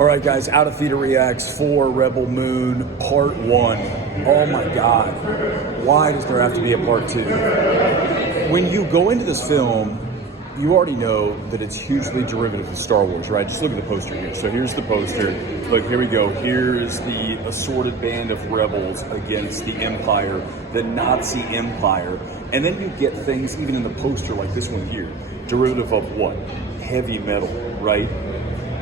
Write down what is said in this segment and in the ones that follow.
All right, guys, Out of Theater Reacts for Rebel Moon Part 1. Oh my God, why does there have to be a Part 2? When you go into this film, you already know that it's hugely derivative of Star Wars, right? Just look at the poster here. So here's the poster. Look, here we go. Here's the assorted band of rebels against the Empire, the Nazi Empire. And then you get things, even in the poster like this one here, derivative of what? Heavy metal, right?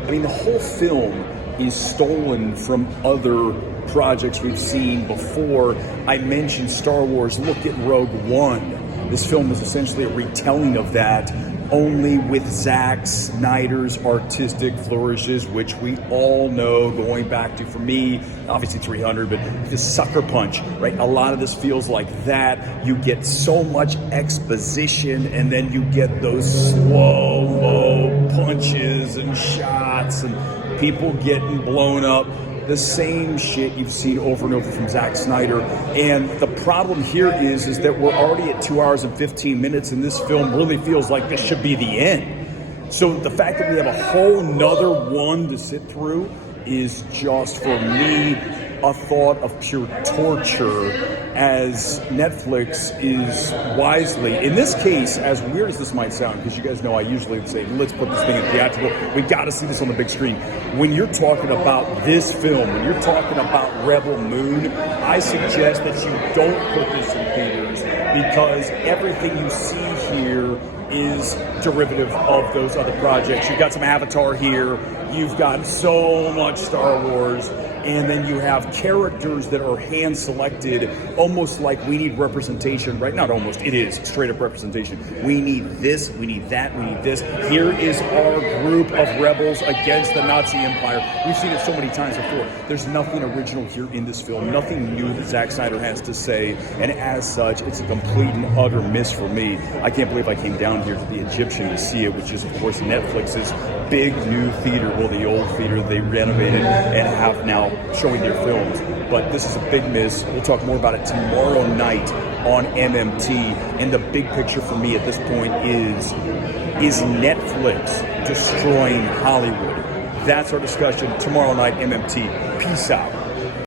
I mean, the whole film is stolen from other projects we've seen before. I mentioned Star Wars. Look at Rogue One. This film is essentially a retelling of that, only with Zack Snider's artistic flourishes, which we all know, going back to, for me, obviously 300, but the Sucker Punch, right? A lot of this feels like that. You get so much exposition, and then you get those slow-mo punches and shots and people getting blown up. The same shit you've seen over and over from Zack Snyder. And the problem here is that we're already at 2 hours and 15 minutes, and this film really feels like this should be the end. So the fact that we have a whole nother one to sit through is just, for me, a thought of pure torture, as Netflix is wisely, in this case, as weird as this might sound, because you guys know I usually say, let's put this thing in theatrical, we got to see this on the big screen. When you're talking about this film, when you're talking about Rebel Moon, I suggest that you don't put this in theaters, because everything you see here is derivative of those other projects. You've got some Avatar here, you've got so much Star Wars, and then you have characters that are hand-selected, almost like we need representation, right? Not almost, it is straight-up representation. We need this, we need that, we need this. Here is our group of rebels against the Nazi Empire. We've seen it so many times before. There's nothing original here in this film, nothing new that Zack Snyder has to say, and as such, it's a complete and utter miss for me. I can't believe I came down here to the Egyptian to see it, which is, of course, Netflix's big new theater, well, the old theater they renovated and have now showing their films. But this is a big miss. We'll talk more about it tomorrow night on MMT. And the big picture for me at this point is Netflix destroying Hollywood? That's our discussion tomorrow night, MMT. Peace out.